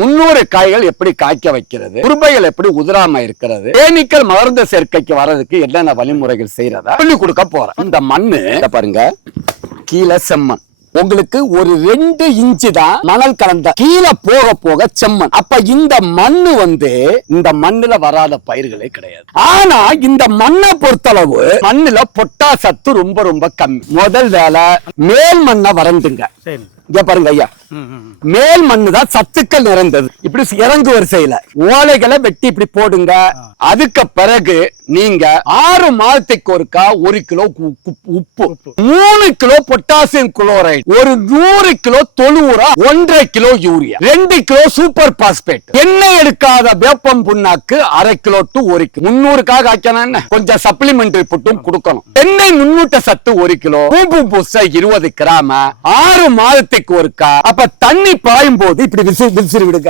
300 காய்கள் எப்படி காய்க்க வைக்கிறது, குரும்பைகள் எப்படி உதிராம இருக்கிறது, தேனீக்கள் மலர்ந்த சேர்க்கைக்கு வர்றதுக்கு என்னென்ன வழிமுறைகள் செய்யறதா சொல்லி கொடுக்க போறேன். இந்த மண்ணு பாருங்க, கீழே செம்மண், உங்களுக்கு ஒரு 2 இன்ச்சு தான் மணல் கலந்த, கீழே போக போக செம்மண். அப்ப இந்த மண்ணு இந்த மண்ணுல வராத பயிர்களே கிடையாது. ஆனா இந்த மண்ணை பொறுத்தளவு மண்ணுல பொட்டாசு சத்து ரொம்ப ரொம்ப கம்மி. முதல் வேலை மேல் மண்ணை வறந்துங்க. இங்க பாருங்க ஐயா, மேல் மண்ணு தான் சத்துக்கள் நிறைந்தது. இப்படி இறங்கு வரிசையில ஓலைகளை வெட்டி இப்படி போடுங்க. அதுக்கு பிறகு நீங்க 6 மாதத்துக்கு ஒருக்கா 1 கிலோ உப்பு, 3 கிலோ பொட்டாசியம் குளோரைடு, ஒரு 100 கிலோ தொழுவுரா, 1.5 kilo urea, 2 kilo super phosphate, எண்ணெய் எடுக்காத வேப்பம் புண்ணாக்கு 1/2 கிலோ டு 1 கிலோ. 300 ஆக்கணும், கொஞ்சம் சப்ளிமெண்டரி புட்டும் கொடுக்கணும். எண்ணெய் நுண்ணூட்ட சத்து 1 கிலோ, பூம்பு பூசை 20 கிராம், 6 மாதத்துக்கு ஒருக்கா. அப்ப தண்ணி பாயும் போது இப்படி விசிறி விடுங்க.